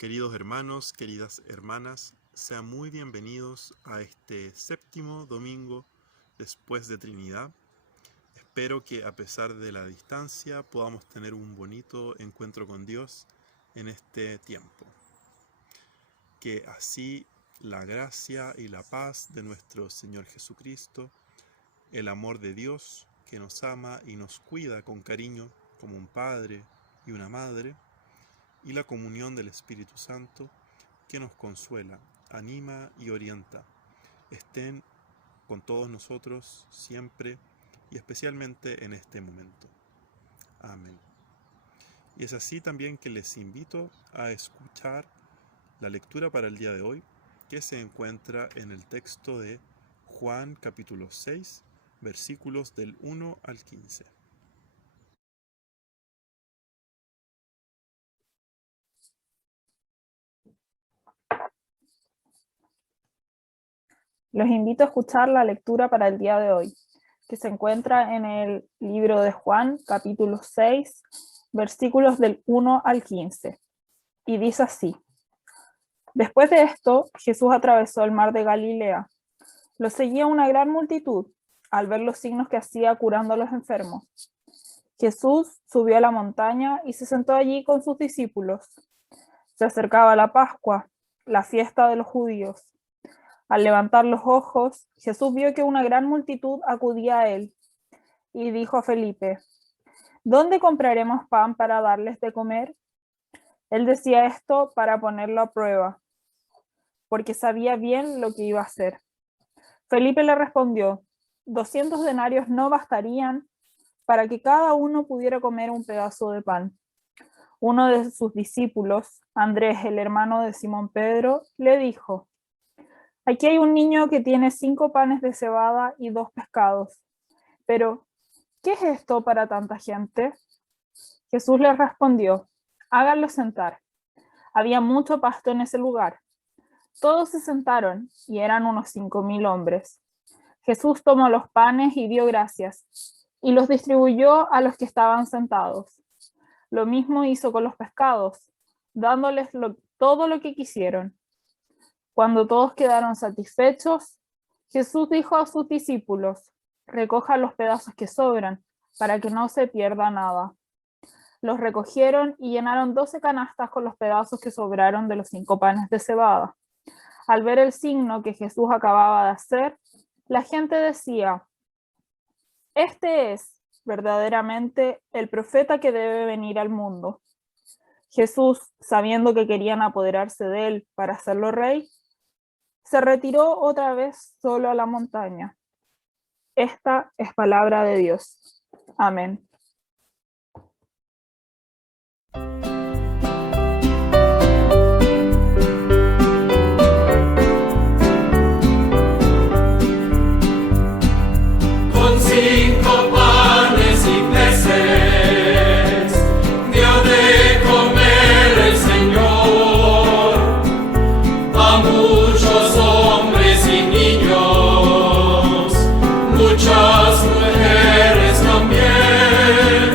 Queridos hermanos, queridas hermanas, sean muy bienvenidos a este séptimo domingo después de Trinidad. Espero que a pesar de la distancia podamos tener un bonito encuentro con Dios en este tiempo. Que así la gracia y la paz de nuestro Señor Jesucristo, el amor de Dios que nos ama y nos cuida con cariño como un padre y una madre, y la comunión del Espíritu Santo que nos consuela, anima y orienta, estén con todos nosotros siempre y especialmente en este momento. Amén. Y es así también que les invito a escuchar la lectura para el día de hoy, que se encuentra en el texto de Juan capítulo 6, versículos del 1 al 15. Los invito a escuchar la lectura para el día de hoy, que se encuentra en el libro de Juan, capítulo 6, versículos del 1 al 15. Y dice así: Después de esto, Jesús atravesó el mar de Galilea. Lo seguía una gran multitud al ver los signos que hacía curando a los enfermos. Jesús subió a la montaña y se sentó allí con sus discípulos. Se acercaba la Pascua, la fiesta de los judíos. Al levantar los ojos, Jesús vio que una gran multitud acudía a él y dijo a Felipe: ¿Dónde compraremos pan para darles de comer? Él decía esto para ponerlo a prueba, porque sabía bien lo que iba a hacer. Felipe le respondió: 200 denarios no bastarían para que cada uno pudiera comer un pedazo de pan. Uno de sus discípulos, Andrés, el hermano de Simón Pedro, le dijo: Aquí hay un niño que tiene 5 panes de cebada y 2 pescados. Pero, ¿qué es esto para tanta gente? Jesús le respondió: háganlo sentar. Había mucho pasto en ese lugar. Todos se sentaron y eran unos 5,000 hombres. Jesús tomó los panes y dio gracias, y los distribuyó a los que estaban sentados. Lo mismo hizo con los pescados, dándoles todo lo que quisieron. Cuando todos quedaron satisfechos, Jesús dijo a sus discípulos: recojan los pedazos que sobran, para que no se pierda nada. Los recogieron y llenaron 12 canastas con los pedazos que sobraron de los 5 panes de cebada. Al ver el signo que Jesús acababa de hacer, la gente decía: este es verdaderamente el profeta que debe venir al mundo. Jesús, sabiendo que querían apoderarse de él para hacerlo rey, se retiró otra vez solo a la montaña. Esta es palabra de Dios. Amén. Con 5 panes y peces dio de comer el Señor a muchos hombres y niños, muchas mujeres también.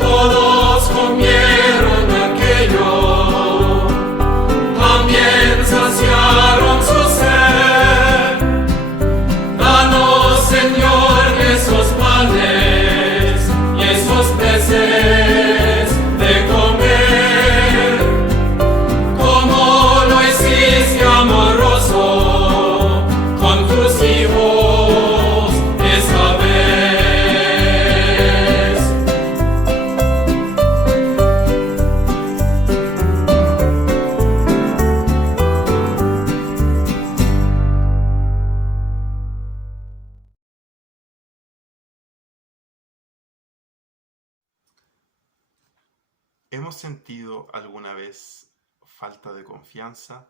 Todos comieron aquello, también saciaron su sed. Danos, Señor, esos panes y esos peces de comer, como lo hiciste amoroso con tus hijos esta vez. ¿Hemos sentido alguna vez falta de confianza?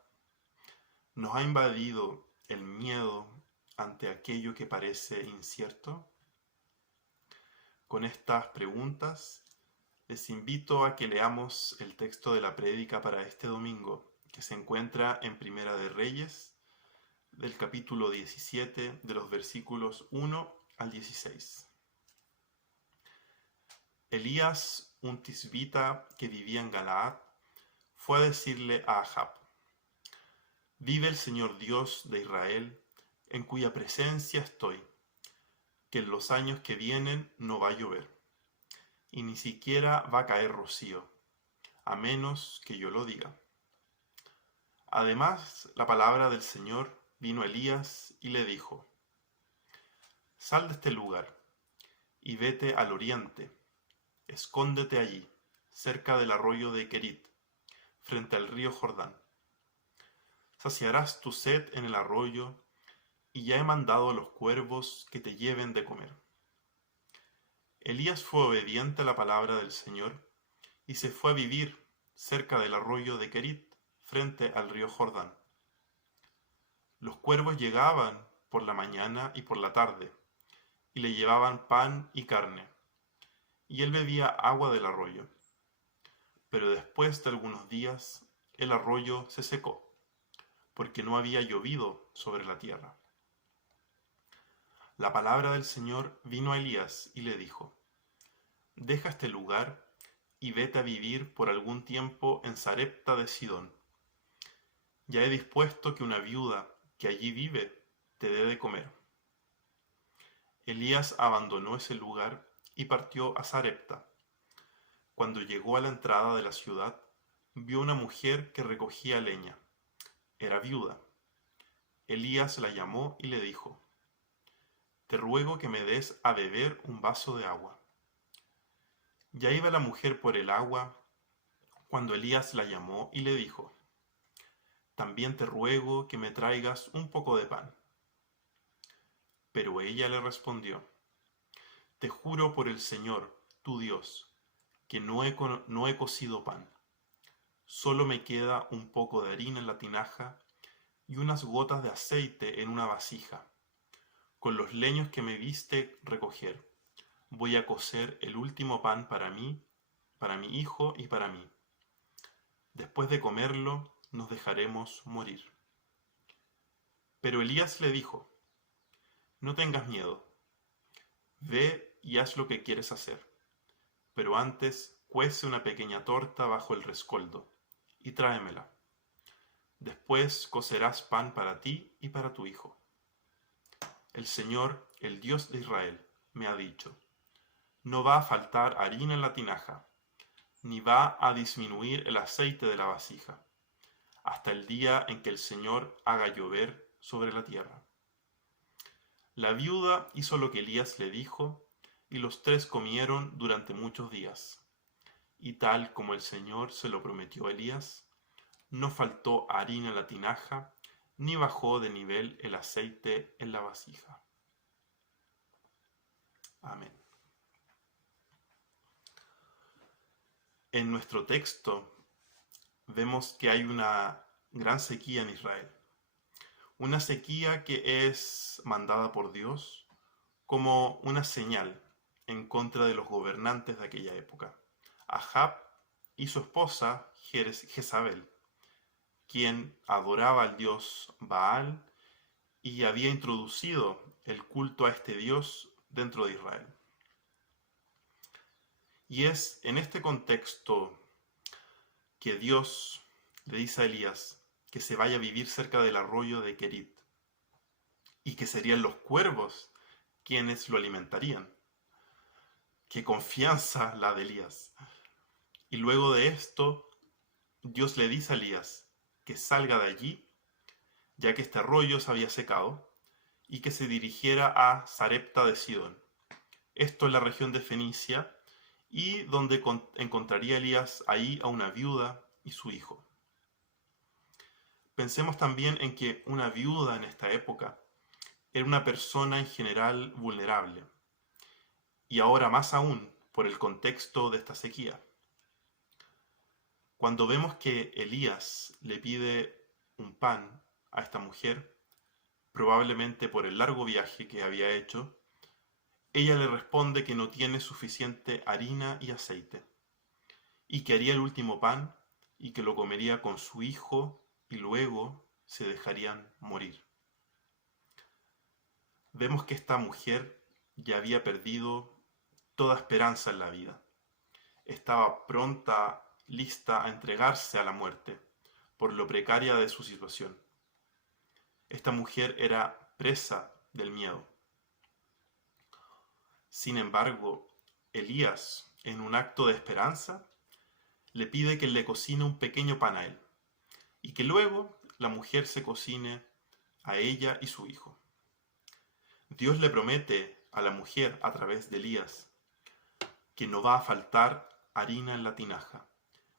¿Nos ha invadido el miedo ante aquello que parece incierto? Con estas preguntas, les invito a que leamos el texto de la prédica para este domingo, que se encuentra en Primera de Reyes, del capítulo 17, de los versículos 1 al 16. Elías, un tisbita que vivía en Galaad, fue a decirle a Ahab: vive el Señor Dios de Israel, en cuya presencia estoy, que en los años que vienen no va a llover, y ni siquiera va a caer rocío, a menos que yo lo diga. Además, la palabra del Señor vino a Elías y le dijo: sal de este lugar y vete al oriente, escóndete allí, cerca del arroyo de Querit, frente al río Jordán. Saciarás tu sed en el arroyo, y ya he mandado a los cuervos que te lleven de comer. Elías fue obediente a la palabra del Señor y se fue a vivir cerca del arroyo de Querit, frente al río Jordán. Los cuervos llegaban por la mañana y por la tarde, y le llevaban pan y carne, y él bebía agua del arroyo. Pero después de algunos días el arroyo se secó, porque no había llovido sobre la tierra. La palabra del Señor vino a Elías y le dijo: deja este lugar y vete a vivir por algún tiempo en Sarepta de Sidón. Ya he dispuesto que una viuda que allí vive te dé de comer. Elías abandonó ese lugar y partió a Sarepta. Cuando llegó a la entrada de la ciudad, vio una mujer que recogía leña. Era viuda. Elías la llamó y le dijo: te ruego que me des a beber un vaso de agua. Ya iba la mujer por el agua cuando Elías la llamó y le dijo: también te ruego que me traigas un poco de pan. Pero ella le respondió: te juro por el Señor, tu Dios, que no he cocido pan. Solo me queda un poco de harina en la tinaja y unas gotas de aceite en una vasija. Con los leños que me viste recoger, voy a cocer el último pan para mí, para mi hijo y para mí. Después de comerlo, nos dejaremos morir. Pero Elías le dijo: no tengas miedo. Ve y haz lo que quieres hacer. Pero antes cuece una pequeña torta bajo el rescoldo y tráemela. Después cocerás pan para ti y para tu hijo. El Señor, el Dios de Israel, me ha dicho: no va a faltar harina en la tinaja, ni va a disminuir el aceite de la vasija, hasta el día en que el Señor haga llover sobre la tierra. La viuda hizo lo que Elías le dijo, y los tres comieron durante muchos días. Y tal como el Señor se lo prometió a Elías, no faltó harina en la tinaja, ni bajó de nivel el aceite en la vasija. Amén. En nuestro texto vemos que hay una gran sequía en Israel. Una sequía que es mandada por Dios como una señal en contra de los gobernantes de aquella época, Ahab y su esposa Jezabel, quien adoraba al dios Baal y había introducido el culto a este dios dentro de Israel. Y es en este contexto que Dios le dice a Elías que se vaya a vivir cerca del arroyo de Querit y que serían los cuervos quienes lo alimentarían. ¡Qué confianza la de Elías! Y luego de esto, Dios le dice a Elías que salga de allí, ya que este arroyo se había secado, y que se dirigiera a Sarepta de Sidón. Esto es la región de Fenicia, y donde encontraría Elías ahí a una viuda y su hijo. Pensemos también en que una viuda en esta época era una persona en general vulnerable, y ahora más aún por el contexto de esta sequía. Cuando vemos que Elías le pide un pan a esta mujer, probablemente por el largo viaje que había hecho, ella le responde que no tiene suficiente harina y aceite, y que haría el último pan y que lo comería con su hijo y luego se dejarían morir. Vemos que esta mujer ya había perdido toda esperanza en la vida. Estaba pronta lista a entregarse a la muerte por lo precaria de su situación. Esta mujer era presa del miedo. Sin embargo, Elías, en un acto de esperanza, le pide que le cocine un pequeño pan a él y que luego la mujer se cocine a ella y su hijo. Dios le promete a la mujer a través de Elías que no va a faltar harina en la tinaja,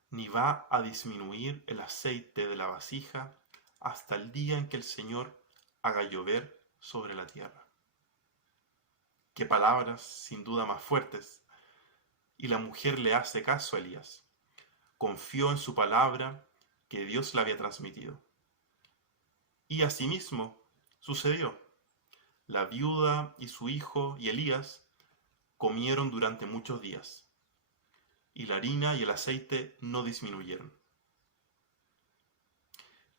ni va a disminuir el aceite de la vasija hasta el día en que el Señor haga llover sobre la tierra. Qué palabras sin duda más fuertes. Y la mujer le hace caso a Elías. Confió en su palabra que Dios le había transmitido. Y asimismo sucedió. La viuda y su hijo y Elías comieron durante muchos días, y la harina y el aceite no disminuyeron.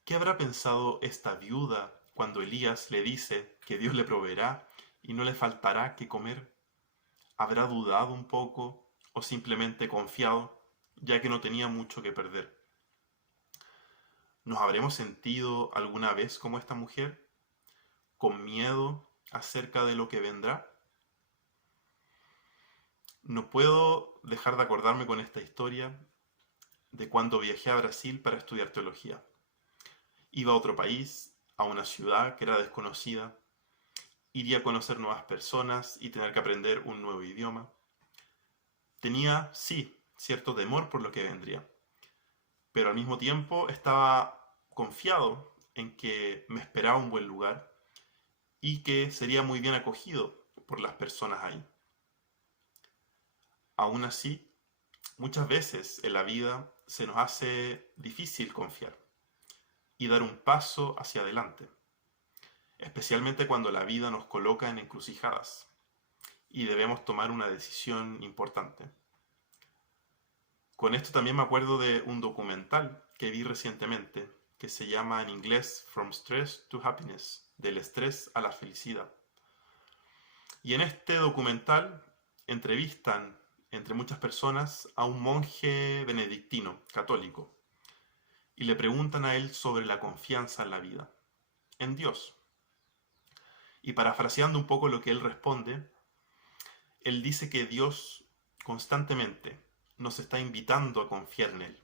¿Qué habrá pensado esta viuda cuando Elías le dice que Dios le proveerá y no le faltará que comer? ¿Habrá dudado un poco o simplemente confiado, ya que no tenía mucho que perder? ¿Nos habremos sentido alguna vez como esta mujer, con miedo acerca de lo que vendrá? No puedo dejar de acordarme con esta historia de cuando viajé a Brasil para estudiar teología. Iba a otro país, a una ciudad que era desconocida, iría a conocer nuevas personas y tener que aprender un nuevo idioma. Tenía, sí, cierto temor por lo que vendría, pero al mismo tiempo estaba confiado en que me esperaba un buen lugar y que sería muy bien acogido por las personas ahí. Aún así, muchas veces en la vida se nos hace difícil confiar y dar un paso hacia adelante, especialmente cuando la vida nos coloca en encrucijadas y debemos tomar una decisión importante. Con esto también me acuerdo de un documental que vi recientemente que se llama en inglés From Stress to Happiness, del estrés a la felicidad. Y en este documental entrevistan, entre muchas personas, a un monje benedictino católico y le preguntan a él sobre la confianza en la vida, en Dios. Y parafraseando un poco lo que él responde, él dice que Dios constantemente nos está invitando a confiar en él.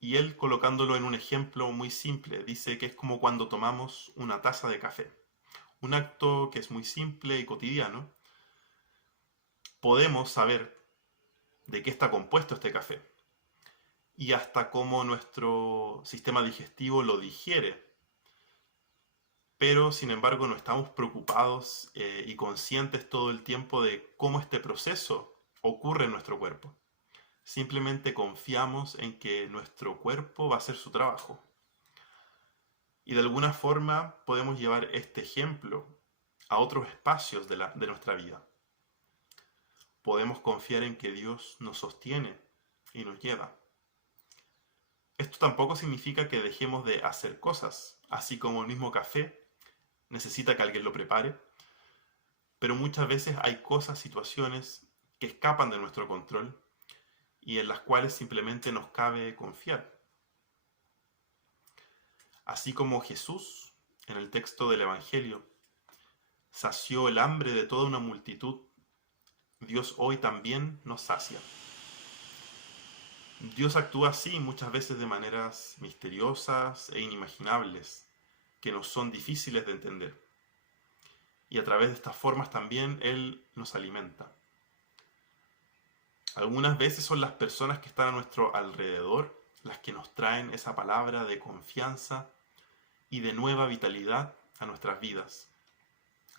Y él, colocándolo en un ejemplo muy simple, dice que es como cuando tomamos una taza de café. Un acto que es muy simple y cotidiano. Podemos saber de qué está compuesto este café y hasta cómo nuestro sistema digestivo lo digiere. Pero, sin embargo, no estamos preocupados y conscientes todo el tiempo de cómo este proceso ocurre en nuestro cuerpo. Simplemente confiamos en que nuestro cuerpo va a hacer su trabajo. Y de alguna forma podemos llevar este ejemplo a otros espacios de nuestra vida. Podemos confiar en que Dios nos sostiene y nos lleva. Esto tampoco significa que dejemos de hacer cosas, así como el mismo café necesita que alguien lo prepare, pero muchas veces hay cosas, situaciones que escapan de nuestro control y en las cuales simplemente nos cabe confiar. Así como Jesús, en el texto del Evangelio, sació el hambre de toda una multitud, Dios hoy también nos sacia. Dios actúa así muchas veces de maneras misteriosas e inimaginables, que nos son difíciles de entender. Y a través de estas formas también Él nos alimenta. Algunas veces son las personas que están a nuestro alrededor las que nos traen esa palabra de confianza y de nueva vitalidad a nuestras vidas,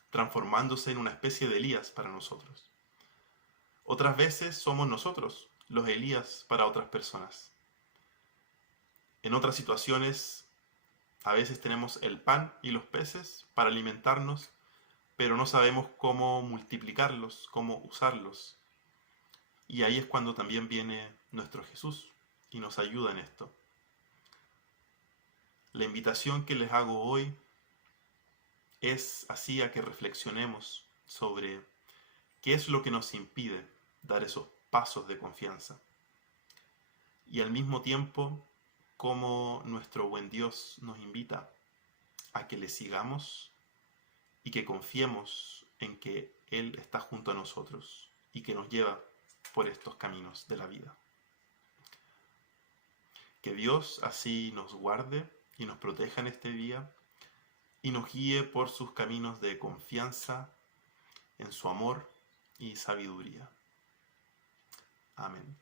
transformándose en una especie de Elías para nosotros. Otras veces somos nosotros los Elías para otras personas. En otras situaciones, a veces tenemos el pan y los peces para alimentarnos, pero no sabemos cómo multiplicarlos, cómo usarlos. Y ahí es cuando también viene nuestro Jesús y nos ayuda en esto. La invitación que les hago hoy es así a que reflexionemos sobre qué es lo que nos impide dar esos pasos de confianza. y al mismo tiempo cómo nuestro buen Dios nos invita a que le sigamos y que confiemos en que Él está junto a nosotros y que nos lleva por estos caminos de la vida. Que Dios así nos guarde y nos proteja en este día y nos guíe por sus caminos de confianza en su amor y sabiduría. Amén.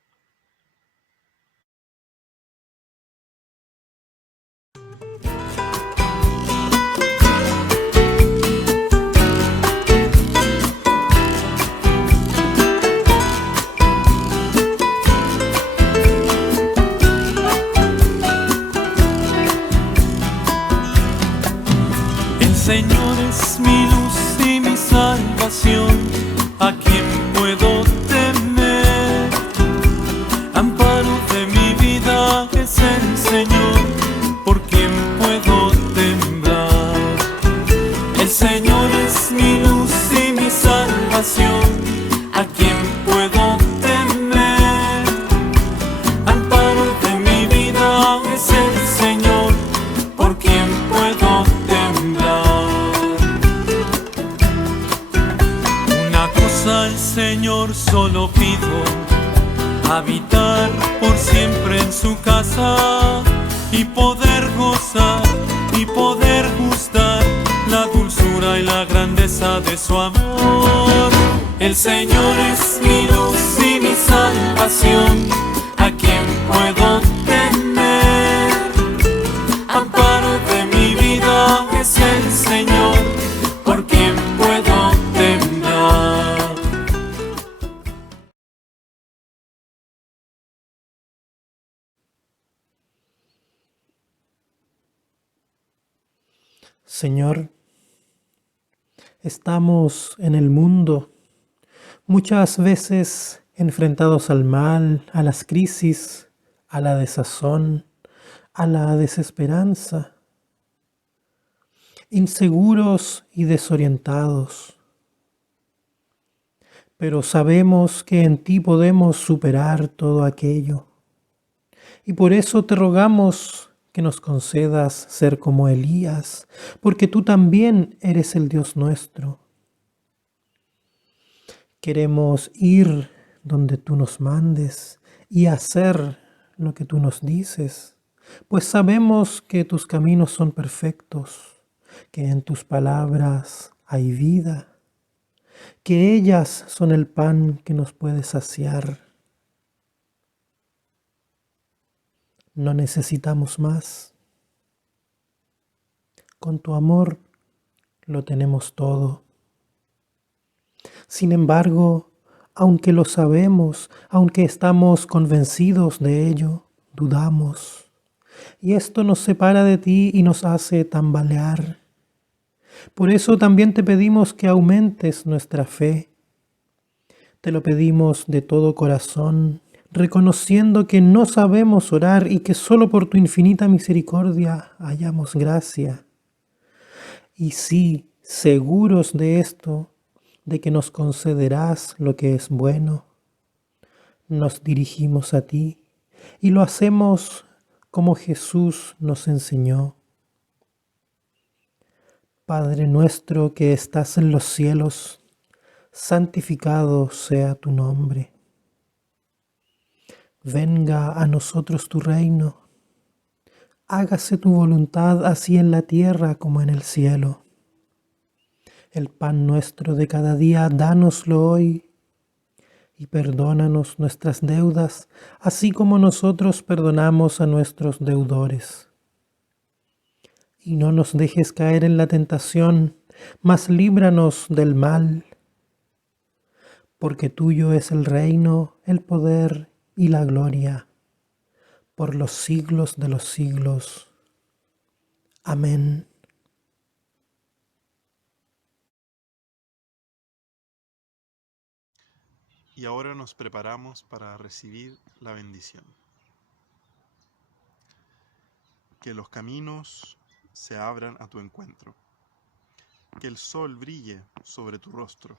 El Señor es mi luz y mi salvación, ¿a quién puedo temer? Amparo de mi vida es el Señor, ¿por quién puedo temblar? El Señor es mi luz y mi salvación, ¿a quién puedo temer? Amparo de mi vida es el Señor, ¿por quién puedo temblar? Una cosa al Señor solo pido, habitar por siempre en su casa y poder gozar y poder gustar la dulzura y la grandeza de su amor. El Señor es mi luz y mi salvación, ¿a quién puedo temer? Amparo de mi vida es el Señor, ¿por quién puedo temblar? Señor, estamos en el mundo, muchas veces enfrentados al mal, a las crisis, a la desazón, a la desesperanza, inseguros y desorientados. Pero sabemos que en ti podemos superar todo aquello. Y por eso te rogamos que nos concedas ser como Elías, porque tú también eres el Dios nuestro. Queremos ir donde tú nos mandes y hacer lo que tú nos dices, pues sabemos que tus caminos son perfectos, que en tus palabras hay vida, que ellas son el pan que nos puede saciar. No necesitamos más. Con tu amor lo tenemos todo. Sin embargo, aunque lo sabemos, aunque estamos convencidos de ello, dudamos. Y esto nos separa de ti y nos hace tambalear. Por eso también te pedimos que aumentes nuestra fe. Te lo pedimos de todo corazón, reconociendo que no sabemos orar y que solo por tu infinita misericordia hallamos gracia. Y sí, seguros de esto, de que nos concederás lo que es bueno, nos dirigimos a ti y lo hacemos como Jesús nos enseñó. Padre nuestro que estás en los cielos, santificado sea tu nombre. Venga a nosotros tu reino. Hágase tu voluntad así en la tierra como en el cielo. El pan nuestro de cada día, dánoslo hoy. Y perdónanos nuestras deudas, así como nosotros perdonamos a nuestros deudores. Y no nos dejes caer en la tentación, mas líbranos del mal. Porque tuyo es el reino, el poder y la gloria, por los siglos de los siglos. Amén. Y ahora nos preparamos para recibir la bendición. Que los caminos se abran a tu encuentro. Que el sol brille sobre tu rostro.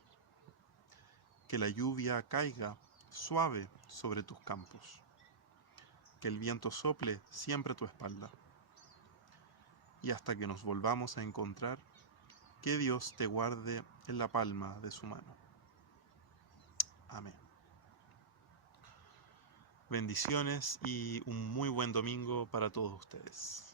Que la lluvia caiga suave sobre tus campos. que el viento sople siempre a tu espalda. Y hasta que nos volvamos a encontrar, que Dios te guarde en la palma de su mano. Amén. Bendiciones y un muy buen domingo para todos ustedes.